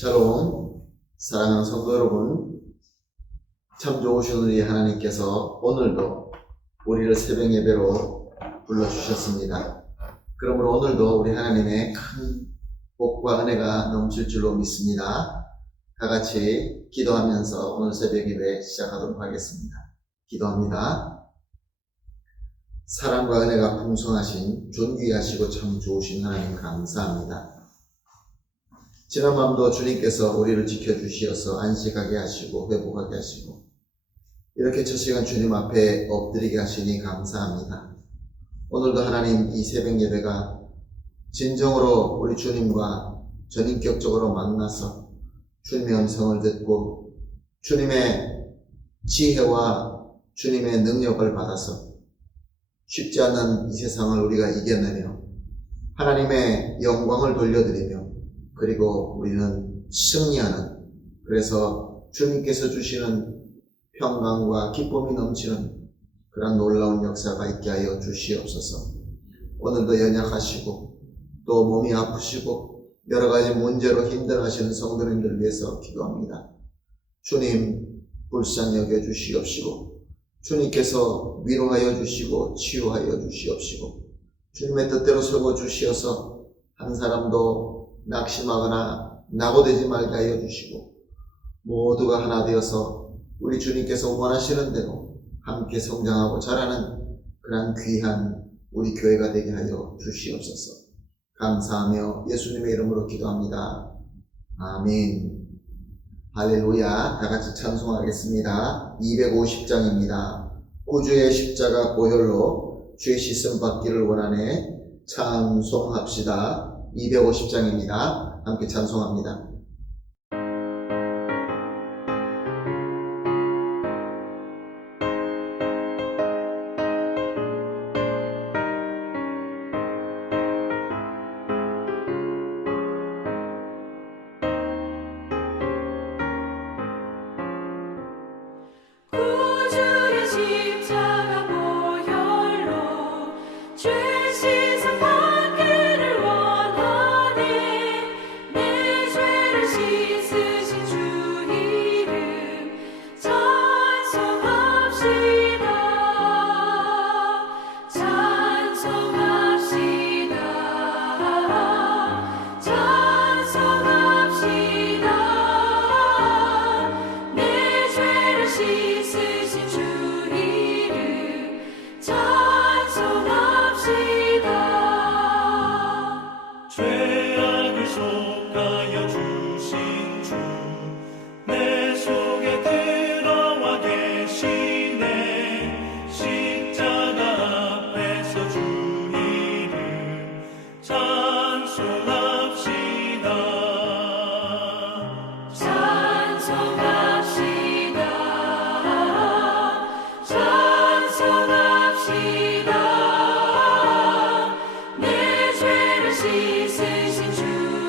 샬롬, 사랑하는 성도 여러분, 참 좋으신 우리 하나님께서 오늘도 우리를 새벽 예배로 불러주셨습니다. 그러므로 오늘도 우리 하나님의 큰 복과 은혜가 넘칠 줄로 믿습니다. 다 같이 기도하면서 오늘 새벽 예배 시작하도록 하겠습니다. 기도합니다. 사랑과 은혜가 풍성하신 존귀하시고 참 좋으신 하나님 감사합니다. 지난 밤도 주님께서 우리를 지켜주시어서 안식하게 하시고 회복하게 하시고 이렇게 첫 시간 주님 앞에 엎드리게 하시니 감사합니다. 오늘도 하나님 이 새벽 예배가 진정으로 우리 주님과 전인격적으로 만나서 주님의 음성을 듣고 주님의 지혜와 주님의 능력을 받아서 쉽지 않은 이 세상을 우리가 이겨내며 하나님의 영광을 돌려드리며 그리고 우리는 승리하는, 그래서 주님께서 주시는 평강과 기쁨이 넘치는 그런 놀라운 역사가 있게 하여 주시옵소서. 오늘도 연약하시고 또 몸이 아프시고 여러 가지 문제로 힘들어하시는 성도님들 위해서 기도합니다. 주님 불쌍히 여겨 주시옵시고 주님께서 위로하여 주시고 치유하여 주시옵시고 주님의 뜻대로 서고 주시어서 한 사람도 낙심하거나 낙오되지 말게 하여 주시고 모두가 하나 되어서 우리 주님께서 원하시는 대로 함께 성장하고 자라는 그런 귀한 우리 교회가 되게 하여 주시옵소서. 감사하며 예수님의 이름으로 기도합니다. 아멘. 할렐루야. 다 같이 찬송하겠습니다. 250장입니다. 구주의 십자가 보혈로 죄 씻음 받기를 원하네. 찬송합시다. 250장입니다. 함께 찬송합니다. 구주의 십자가 보혈로 죄 씻음 받기를 원하네. 내 죄를 씻으신 주 이름 찬송합시다. 찬송합시다. 찬송합시다. 내 죄를 씻으신 주 이름 찬송합시다. 죄악을 속하여 주신 주 내 속에 들어와 계시네. 십자가 앞에서 주 이름 찬송합시다. 찬송합시다. 찬송합시다. 내 죄를 씻으신 주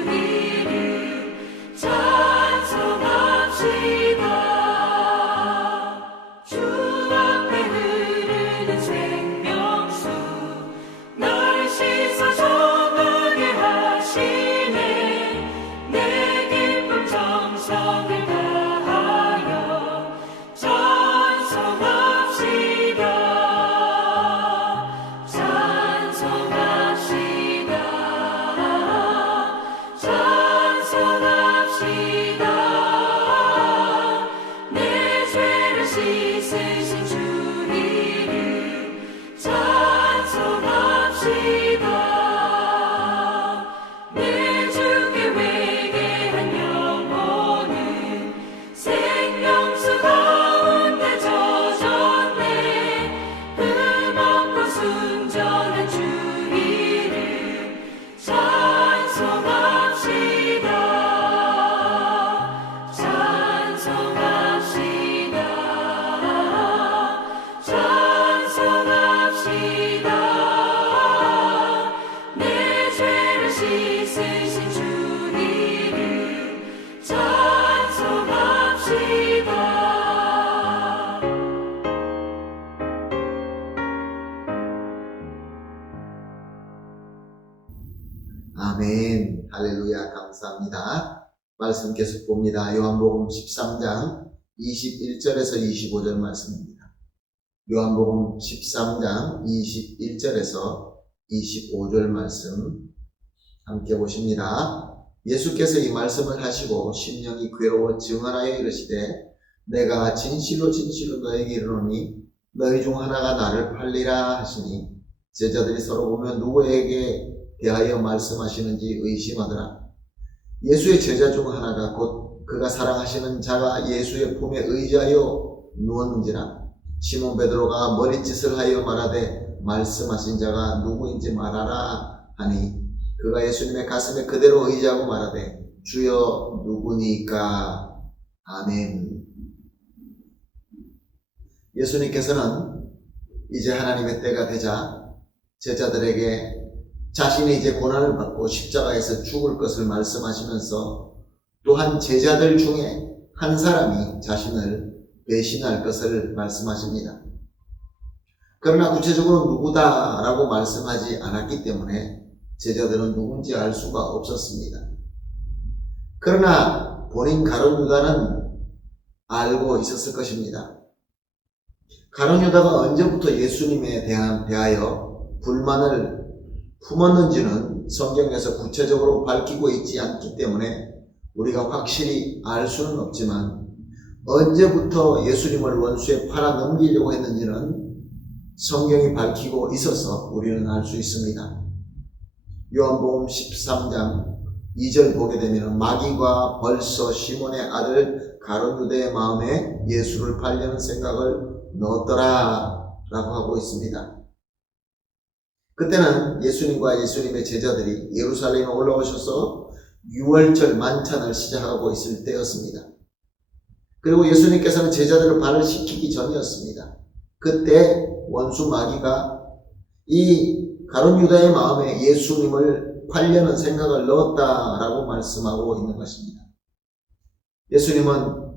이름 찬송합시다. 주 앞에 흐르는 생명수 날 씻어 정하게 하시네. 내 기쁨 정성을 다하여 찬송합시다. 찬송합시다. 찬송합시다. 내 죄를 씻으신 주 이름 찬송합시다. 내 주께 회개한 영혼은 생명수 가운데 젖었네. 흠없고 순전한 주 이름 찬송합시다. 찬송합시다. 찬송합시다. 내 죄를 씻으신 주 이름 찬송합시다. 아멘. 할렐루야. 감사합니다. 말씀 계속 봅니다. 요한복음 13장 21절에서 25절 말씀입니다. 요한복음 13장 21절에서 25절 말씀 함께 보십니다. 예수께서 이 말씀을 하시고 심령이 괴로워 증언하여 이르시되 내가 진실로 진실로 너에게 이르노니 너희 중 하나가 나를 팔리라 하시니 제자들이 서로 보며 누구에게 대하여 말씀하시는지 의심하더라. 예수의 제자 중 하나가 곧 그가 사랑하시는 자가 예수의 품에 의지하여 누웠는지라. 시몬 베드로가 머리짓을 하여 말하되 말씀하신 자가 누구인지 말하라 하니 그가 예수님의 가슴에 그대로 의지하고 말하되 주여 누구니까. 아멘. 예수님께서는 이제 하나님의 때가 되자 제자들에게 자신이 이제 고난을 받고 십자가에서 죽을 것을 말씀하시면서 또한 제자들 중에 한 사람이 자신을 배신할 것을 말씀하십니다. 그러나 구체적으로 누구다라고 말씀하지 않았기 때문에 제자들은 누군지 알 수가 없었습니다. 그러나 본인 가룟 유다는 알고 있었을 것입니다. 가룟 유다가 언제부터 예수님에 대하여 불만을 품었는지는 성경에서 구체적으로 밝히고 있지 않기 때문에 우리가 확실히 알 수는 없지만 언제부터 예수님을 원수에 팔아 넘기려고 했는지는 성경이 밝히고 있어서 우리는 알 수 있습니다. 요한복음 13장 2절 보게 되면 마귀가 벌써 시몬의 아들 가룟 유다의 마음에 예수를 팔려는 생각을 넣었더라 라고 하고 있습니다. 그때는 예수님과 예수님의 제자들이 예루살렘에 올라오셔서 유월절 만찬을 시작하고 있을 때였습니다. 그리고 예수님께서는 제자들을 발을 씻기기 전이었습니다. 그때 원수 마귀가 이 가룟 유다의 마음에 예수님을 팔려는 생각을 넣었다라고 말씀하고 있는 것입니다. 예수님은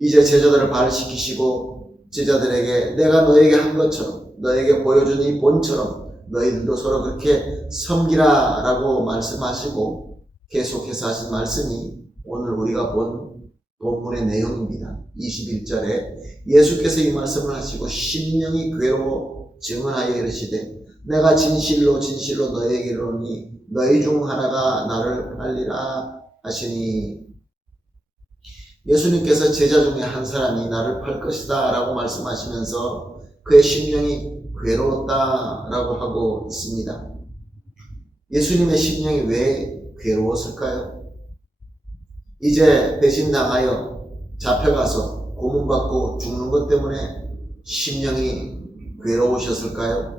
이제 제자들을 발을 씻기시고 제자들에게 내가 너에게 한 것처럼 너에게 보여준 이 본처럼 너희들도 서로 그렇게 섬기라 라고 말씀하시고 계속해서 하신 말씀이 오늘 우리가 본 본문의 내용입니다. 21절에 예수께서 이 말씀을 하시고 심령이 괴로워 증언하여 이르시되 내가 진실로 진실로 너희에게 이르노니 너희 중 하나가 나를 팔리라 하시니 예수님께서 제자 중에 한 사람이 나를 팔 것이다 라고 말씀하시면서 그의 심령이 괴로웠다라고 하고 있습니다. 예수님의 심령이 왜 괴로웠을까요? 이제 배신당하여 잡혀가서 고문받고 죽는 것 때문에 심령이 괴로우셨을까요?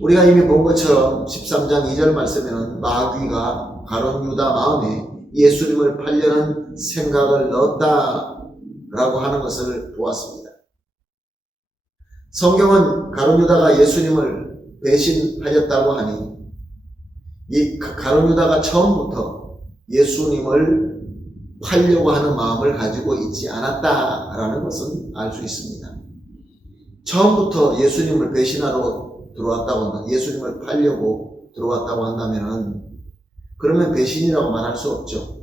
우리가 이미 본 것처럼 13장 2절 말씀에는 마귀가 가룟 유다 마음에 예수님을 팔려는 생각을 넣었다라고 하는 것을 보았습니다. 성경은 가룟 유다가 예수님을 배신하였다고 하니 이 가룟 유다가 처음부터 예수님을 팔려고 하는 마음을 가지고 있지 않았다라는 것은 알 수 있습니다. 처음부터 예수님을 배신하러 들어왔다고 한다, 예수님을 팔려고 들어왔다고 한다면은 그러면 배신이라고 말할 수 없죠.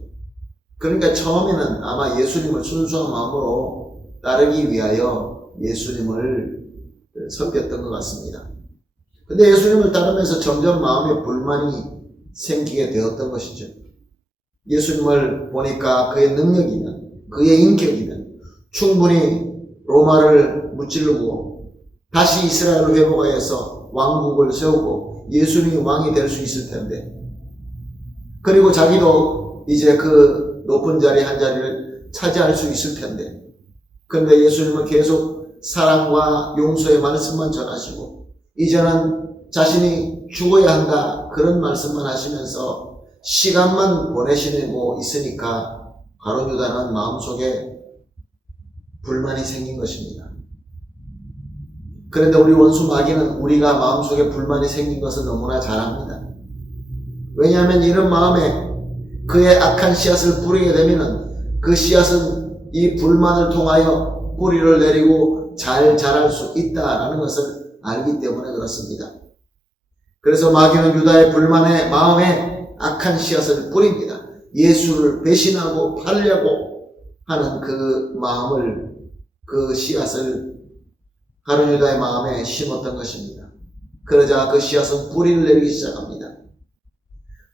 그러니까 처음에는 아마 예수님을 순수한 마음으로 따르기 위하여 예수님을 섬겼던 것 같습니다. 근데 예수님을 따르면서 점점 마음에 불만이 생기게 되었던 것이죠. 예수님을 보니까 그의 능력이면, 그의 인격이면 충분히 로마를 무찌르고 다시 이스라엘을 회복하여서 왕국을 세우고 예수님이 왕이 될 수 있을 텐데, 그리고 자기도 이제 그 높은 자리 한 자리를 차지할 수 있을 텐데, 그런데 예수님은 계속 사랑과 용서의 말씀만 전하시고 이제는 자신이 죽어야 한다 그런 말씀만 하시면서 시간만 보내시고 있으니까 가룟 유다는 마음속에 불만이 생긴 것입니다. 그런데 우리 원수 마귀는 우리가 마음속에 불만이 생긴 것을 너무나 잘 압니다. 왜냐하면 이런 마음에 그의 악한 씨앗을 뿌리게 되면 그 씨앗은 이 불만을 통하여 뿌리를 내리고 잘 자랄 수 있다라는 것을 알기 때문에 그렇습니다. 그래서 마귀는 유다의 불만의 마음에 악한 씨앗을 뿌립니다. 예수를 배신하고 팔려고 하는 그 마음을, 그 씨앗을 가룟 유다의 마음에 심었던 것입니다. 그러자 그 씨앗은 뿌리를 내리기 시작합니다.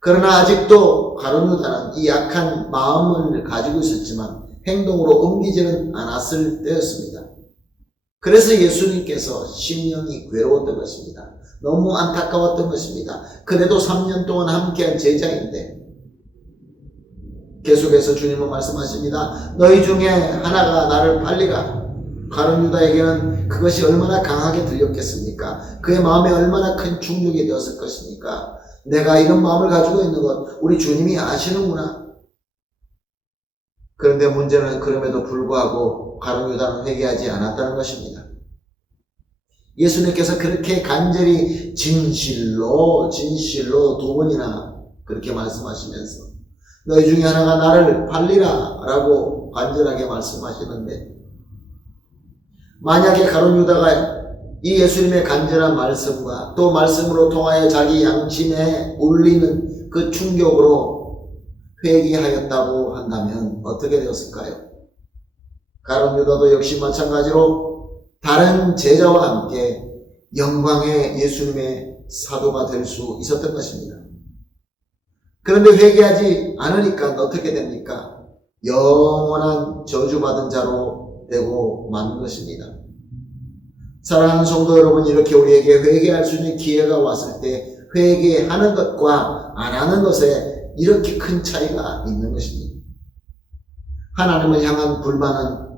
그러나 아직도 가룟 유다는 이 약한 마음을 가지고 있었지만 행동으로 옮기지는 않았을 때였습니다. 그래서 예수님께서 심령이 괴로웠던 것입니다. 너무 안타까웠던 것입니다. 그래도 3년 동안 함께한 제자인데 계속해서 주님은 말씀하십니다. 너희 중에 하나가 나를 팔리라. 가룟 유다에게는 그것이 얼마나 강하게 들렸겠습니까? 그의 마음에 얼마나 큰 충격이 되었을 것입니까? 내가 이런 마음을 가지고 있는 것 우리 주님이 아시는구나. 그런데 문제는 그럼에도 불구하고 가룟 유다는 회개하지 않았다는 것입니다. 예수님께서 그렇게 간절히 진실로 두 번이나 그렇게 말씀하시면서 너희 중에 하나가 나를 팔리라 라고 간절하게 말씀하시는데, 만약에 가룟 유다가 이 예수님의 간절한 말씀과 또 말씀으로 통하여 자기 양심에 울리는 그 충격으로 회개하였다고 한다면 어떻게 되었을까요? 가룟 유다도 역시 마찬가지로 다른 제자와 함께 영광의 예수님의 사도가 될 수 있었던 것입니다. 그런데 회개하지 않으니까 어떻게 됩니까? 영원한 저주받은 자로 되고 마는 것입니다. 사랑하는 성도 여러분, 이렇게 우리에게 회개할 수 있는 기회가 왔을 때 회개하는 것과 안 하는 것에 이렇게 큰 차이가 있는 것입니다. 하나님을 향한 불만은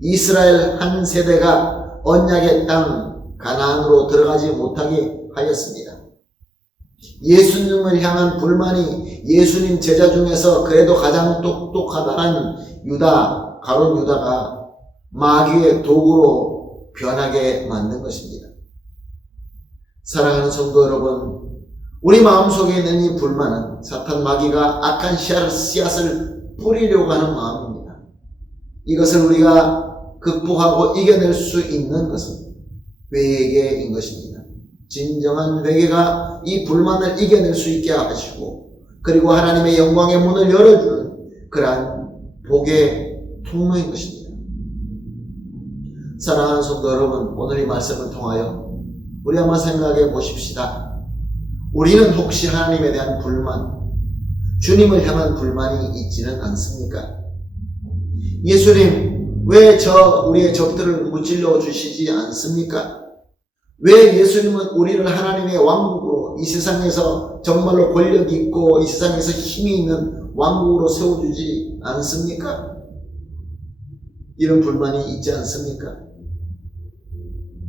이스라엘 한 세대가 언약의 땅 가나안으로 들어가지 못하게 하였습니다. 예수님을 향한 불만이 예수님 제자 중에서 그래도 가장 똑똑하다는 유다, 가룟 유다가 마귀의 도구로 변하게 만든 것입니다. 사랑하는 성도 여러분, 우리 마음속에 있는 이 불만은 사탄 마귀가 악한 씨앗을 뿌리려고 하는 마음입니다. 이것을 우리가 극복하고 이겨낼 수 있는 것은 회개인 것입니다. 진정한 회개가 이 불만을 이겨낼 수 있게 하시고, 그리고 하나님의 영광의 문을 열어주는 그러한 복의 통로인 것입니다. 사랑하는 성도 여러분, 오늘 이 말씀을 통하여 우리 한번 생각해 보십시다. 우리는 혹시 하나님에 대한 불만, 주님을 향한 불만이 있지는 않습니까? 예수님, 왜 우리의 적들을 무찔러 주시지 않습니까? 왜 예수님은 우리를 하나님의 왕국으로, 이 세상에서 정말로 권력 있고 이 세상에서 힘이 있는 왕국으로 세워주지 않습니까? 이런 불만이 있지 않습니까?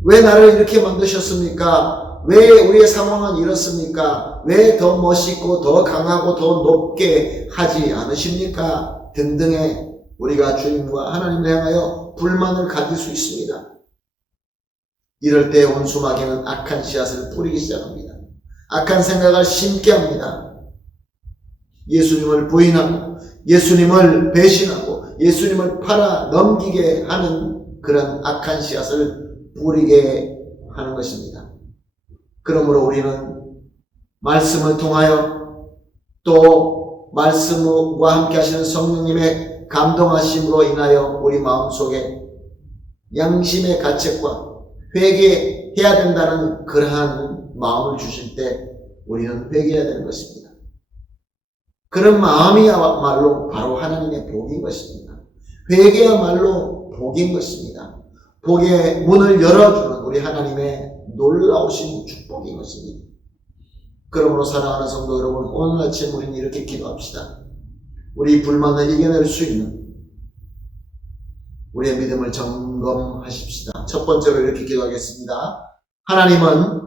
왜 나를 이렇게 만드셨습니까? 왜 우리의 상황은 이렇습니까? 왜 더 멋있고 더 강하고 더 높게 하지 않으십니까? 등등의 우리가 주님과 하나님을 향하여 불만을 가질 수 있습니다. 이럴 때 원수마귀는 악한 씨앗을 뿌리기 시작합니다. 악한 생각을 심게 합니다. 예수님을 부인하고 예수님을 배신하고 예수님을 팔아 넘기게 하는 그런 악한 씨앗을 뿌리게 하는 것입니다. 그러므로 우리는 말씀을 통하여 또 말씀과 함께 하시는 성령님의 감동하심으로 인하여 우리 마음속에 양심의 가책과 회개해야 된다는 그러한 마음을 주실 때 우리는 회개해야 되는 것입니다. 그런 마음이야말로 바로 하나님의 복인 것입니다. 회개야말로 복인 것입니다. 복의 문을 열어주는 우리 하나님의 놀라우신 축복인 것입니다. 그러므로 사랑하는 성도 여러분, 오늘 아침 우리는 이렇게 기도합시다. 우리 불만을 이겨낼 수 있는 우리의 믿음을 점검하십시다. 첫 번째로 이렇게 기도하겠습니다. 하나님은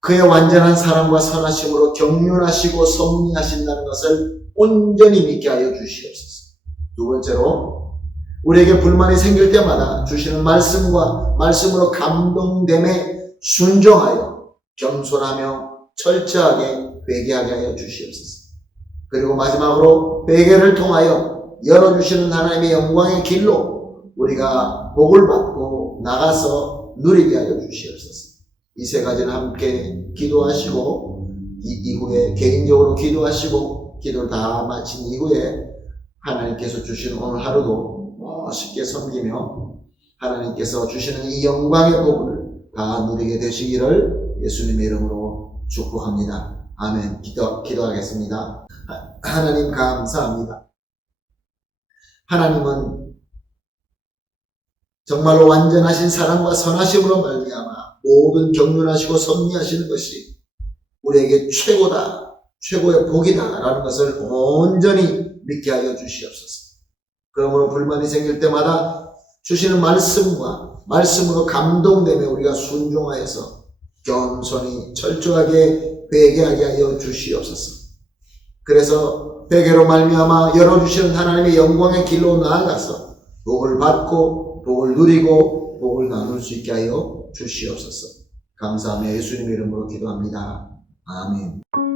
그의 완전한 사랑과 선하심으로 경륜하시고 섭리하신다는 것을 온전히 믿게 하여 주시옵소서. 두 번째로 우리에게 불만이 생길 때마다 주시는 말씀과 말씀으로 감동됨에 순종하여 겸손하며 철저하게 회개하게 하여 주시옵소서. 그리고 마지막으로 회개를 통하여 열어주시는 하나님의 영광의 길로 우리가 복을 받고 나가서 누리게 하여 주시옵소서. 이 세 가지는 함께 기도하시고 이후에 개인적으로 기도하시고 기도를 다 마친 이후에 하나님께서 주신 오늘 하루도 멋있게 섬기며 하나님께서 주시는 이 영광의 복을 다 누리게 되시기를 예수님의 이름으로 축복합니다. 아멘. 기도하겠습니다. 하나님 감사합니다. 하나님은 정말로 완전하신 사랑과 선하심으로 말미암아 모든 경륜하시고 섭리하시는 것이 우리에게 최고다, 최고의 복이다 라는 것을 온전히 믿게 하여 주시옵소서. 그러므로 불만이 생길 때마다 주시는 말씀으로 감동되며 우리가 순종하여서 겸손히 철저하게 회개하게 하여 주시옵소서. 그래서 회개로 말미암아 열어주시는 하나님의 영광의 길로 나아가서 복을 받고 복을 누리고 복을 나눌 수 있게 하여 주시옵소서. 감사하며 예수님의 이름으로 기도합니다. 아멘.